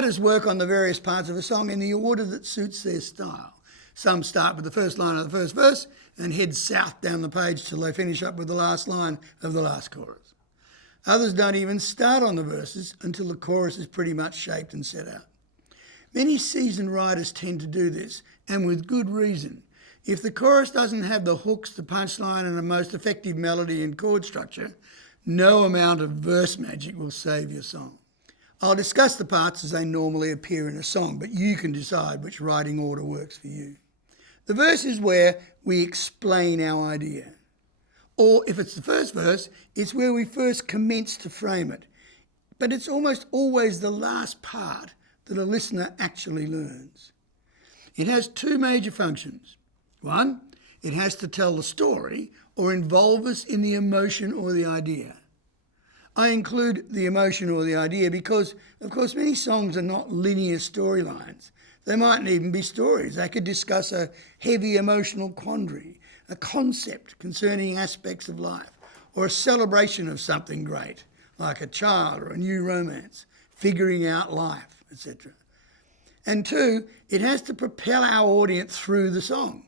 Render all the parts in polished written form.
Writers work on the various parts of a song in the order that suits their style. Some start with the first line of the first verse and head south down the page till they finish up with the last line of the last chorus. Others don't even start on the verses until the chorus is pretty much shaped and set out. Many seasoned writers tend to do this, and with good reason. If the chorus doesn't have the hooks, the punchline, and a most effective melody and chord structure, no amount of verse magic will save your song. I'll discuss the parts as they normally appear in a song, but you can decide which writing order works for you. The verse is where we explain our idea. Or if it's the first verse, it's where we first commence to frame it. But it's almost always the last part that a listener actually learns. It has two major functions. One, it has to tell the story or involve us in the emotion or the idea. I include the emotion or the idea because, of course, many songs are not linear storylines. They mightn't even be stories. They could discuss a heavy emotional quandary, a concept concerning aspects of life, or a celebration of something great, like a child or a new romance, figuring out life, etc. And two, it has to propel our audience through the song.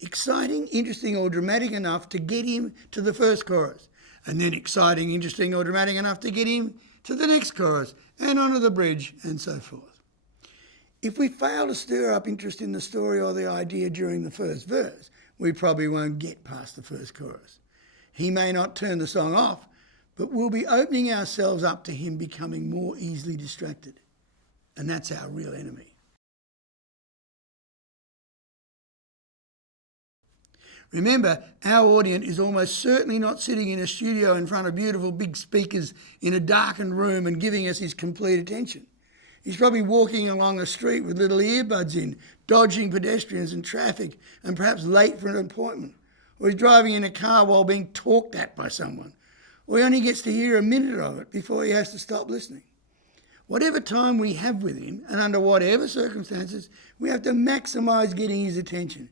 Exciting, interesting, or dramatic enough to get him to the first chorus, and then exciting, interesting, or dramatic enough to get him to the next chorus, and onto the bridge, and so forth. If we fail to stir up interest in the story or the idea during the first verse, we probably won't get past the first chorus. He may not turn the song off, but we'll be opening ourselves up to him becoming more easily distracted. And that's our real enemy. Remember, our audience is almost certainly not sitting in a studio in front of beautiful big speakers in a darkened room and giving us his complete attention. He's probably walking along a street with little earbuds in, dodging pedestrians and traffic, and perhaps late for an appointment. Or he's driving in a car while being talked at by someone. Or he only gets to hear a minute of it before he has to stop listening. Whatever time we have with him, and under whatever circumstances, we have to maximise getting his attention.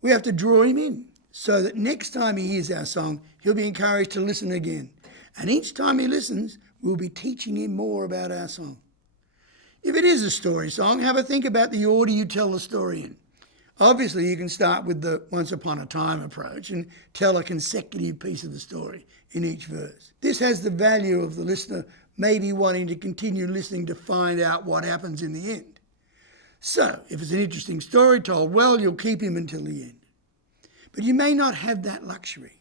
We have to draw him in so that next time he hears our song, he'll be encouraged to listen again. And each time he listens, we'll be teaching him more about our song. If it is a story song, have a think about the order you tell the story in. Obviously, you can start with the once upon a time approach and tell a consecutive piece of the story in each verse. This has the value of the listener maybe wanting to continue listening to find out what happens in the end. So, if it's an interesting story told well, you'll keep him until the end. But you may not have that luxury.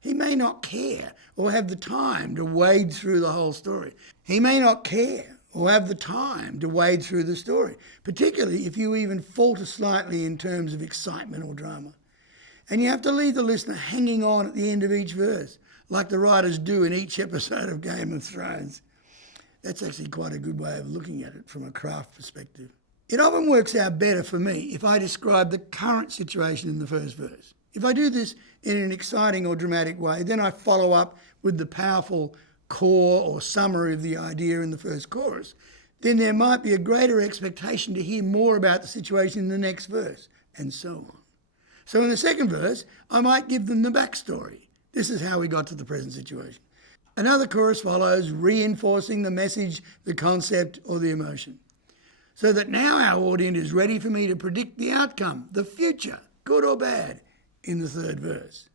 He may not care or have the time to wade through the whole story. He may not care or have the time to wade through the story, particularly if you even falter slightly in terms of excitement or drama. And you have to leave the listener hanging on at the end of each verse, like the writers do in each episode of Game of Thrones. That's actually quite a good way of looking at it from a craft perspective. It often works out better for me if I describe the current situation in the first verse. If I do this in an exciting or dramatic way, then I follow up with the powerful core or summary of the idea in the first chorus. Then there might be a greater expectation to hear more about the situation in the next verse, and so on. So in the second verse, I might give them the backstory. This is how we got to the present situation. Another chorus follows, reinforcing the message, the concept, or the emotion. So that now our audience is ready for me to predict the outcome, the future, good or bad, in the third verse.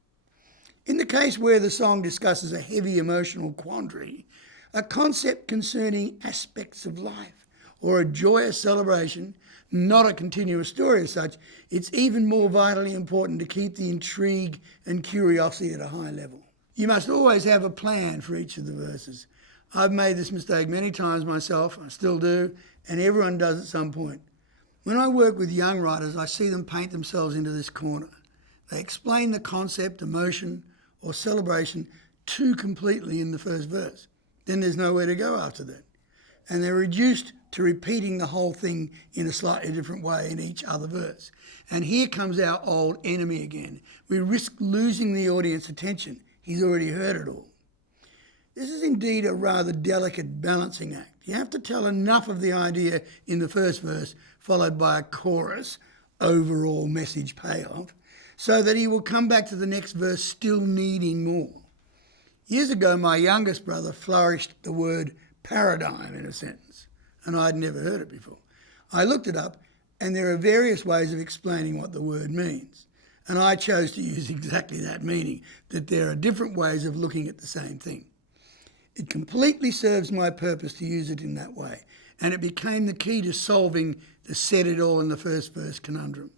In the case where the song discusses a heavy emotional quandary, a concept concerning aspects of life, or a joyous celebration, not a continuous story as such, it's even more vitally important to keep the intrigue and curiosity at a high level. You must always have a plan for each of the verses. I've made this mistake many times myself, I still do, and everyone does at some point. When I work with young writers, I see them paint themselves into this corner. They explain the concept, emotion, or celebration too completely in the first verse. Then there's nowhere to go after that. And they're reduced to repeating the whole thing in a slightly different way in each other verse. And here comes our old enemy again. We risk losing the audience attention. He's already heard it all. This is indeed a rather delicate balancing act. You have to tell enough of the idea in the first verse, followed by a chorus, overall message payoff, so that he will come back to the next verse still needing more. Years ago, my youngest brother flourished the word paradigm in a sentence. and I'd never heard it before. I looked it up, and there are various ways of explaining what the word means. And I chose to use exactly that meaning, that there are different ways of looking at the same thing. It completely serves my purpose to use it in that way, and it became the key to solving the said it all in the first verse conundrum.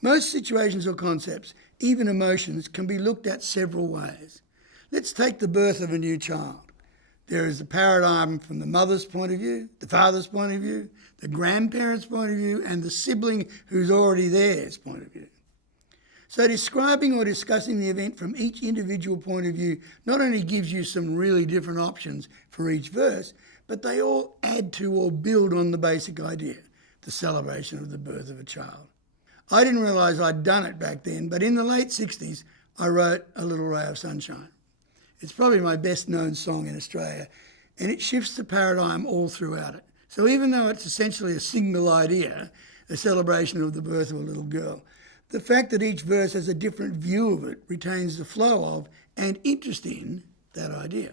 Most situations or concepts, even emotions, can be looked at several ways. Let's take the birth of a new child. There is the paradigm from the mother's point of view, the father's point of view, the grandparent's point of view, and the sibling who's already there's point of view. So describing or discussing the event from each individual point of view not only gives you some really different options for each verse, but they all add to or build on the basic idea, the celebration of the birth of a child. I didn't realise I'd done it back then, but in the late 60s, I wrote A Little Ray of Sunshine. It's probably my best known song in Australia, and it shifts the paradigm all throughout it. So even though it's essentially a single idea, a celebration of the birth of a little girl, the fact that each verse has a different view of it retains the flow of and interest in that idea.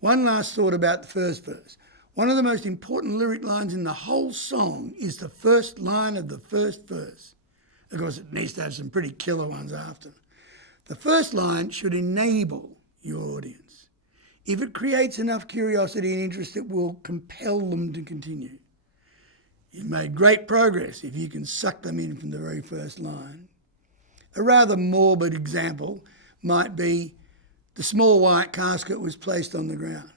One last thought about the first verse. One of the most important lyric lines in the whole song is the first line of the first verse. Of course, it needs to have some pretty killer ones after. The first line should enable your audience. If it creates enough curiosity and interest, it will compel them to continue. You've made great progress if you can suck them in from the very first line. A rather morbid example might be the small white casket was placed on the ground.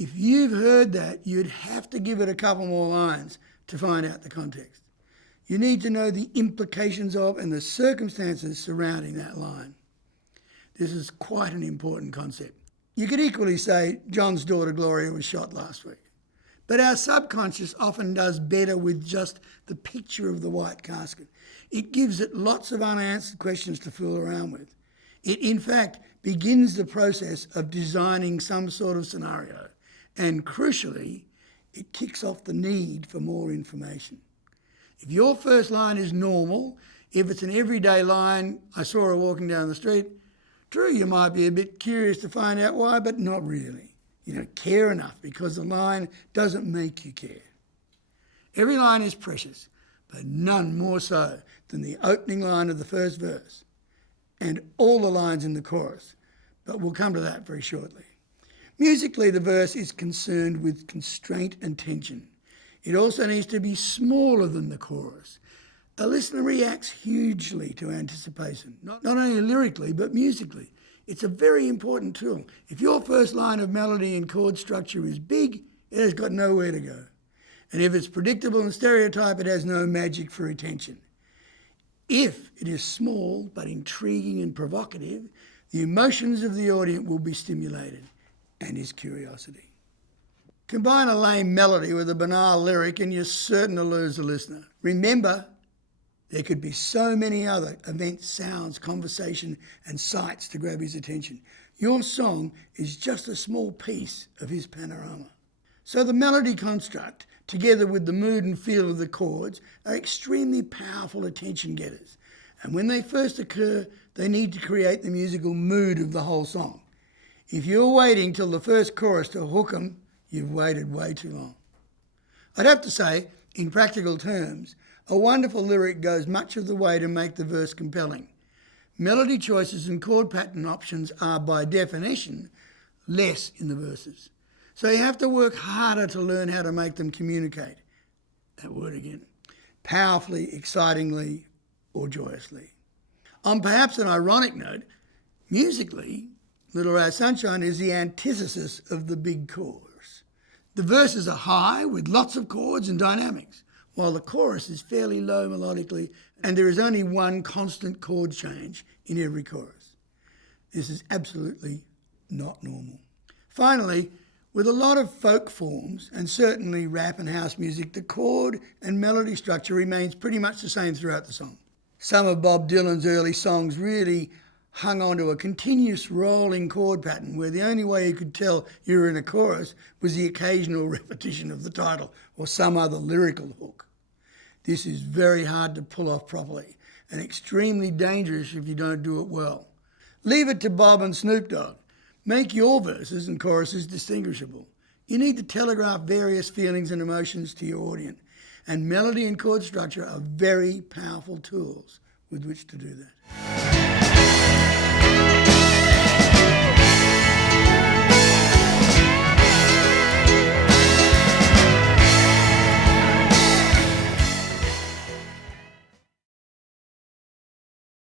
If you've heard that, you'd have to give it a couple more lines to find out the context. You need to know the implications of and the circumstances surrounding that line. This is quite an important concept. You could equally say John's daughter Gloria was shot last week. But our subconscious often does better with just the picture of the white casket. It gives it lots of unanswered questions to fool around with. It, in fact, begins the process of designing some sort of scenario. And crucially, it kicks off the need for more information. If your first line is normal, if it's an everyday line, I saw her walking down the street, true, you might be a bit curious to find out why, but not really. You don't care enough because the line doesn't make you care. Every line is precious, but none more so than the opening line of the first verse and all the lines in the chorus, but we'll come to that very shortly. Musically, the verse is concerned with constraint and tension. It also needs to be smaller than the chorus. A listener reacts hugely to anticipation, not only lyrically, but musically. It's a very important tool. If your first line of melody and chord structure is big, it has got nowhere to go. And if it's predictable and stereotype, it has no magic for attention. If it is small but intriguing and provocative, the emotions of the audience will be stimulated, and his curiosity. Combine a lame melody with a banal lyric and you're certain to lose the listener. Remember, there could be so many other events, sounds, conversation, and sights to grab his attention. Your song is just a small piece of his panorama. So the melody construct, together with the mood and feel of the chords, are extremely powerful attention getters. And when they first occur, they need to create the musical mood of the whole song. If you're waiting till the first chorus to hook them, you've waited way too long. I'd have to say, in practical terms, a wonderful lyric goes much of the way to make the verse compelling. Melody choices and chord pattern options are, by definition, less in the verses. So you have to work harder to learn how to make them communicate. That word again. Powerfully, excitingly, or joyously. On perhaps an ironic note, musically, Little Ray of Sunshine is the antithesis of the big chorus. The verses are high with lots of chords and dynamics, while the chorus is fairly low melodically, and there is only one constant chord change in every chorus. This is absolutely not normal. Finally, with a lot of folk forms, and certainly rap and house music, the chord and melody structure remains pretty much the same throughout the song. Some of Bob Dylan's early songs really hung onto a continuous rolling chord pattern where the only way you could tell you were in a chorus was the occasional repetition of the title or some other lyrical hook. This is very hard to pull off properly and extremely dangerous if you don't do it well. Leave it to Bob and Snoop Dogg. Make your verses and choruses distinguishable. You need to telegraph various feelings and emotions to your audience, and melody and chord structure are very powerful tools with which to do that.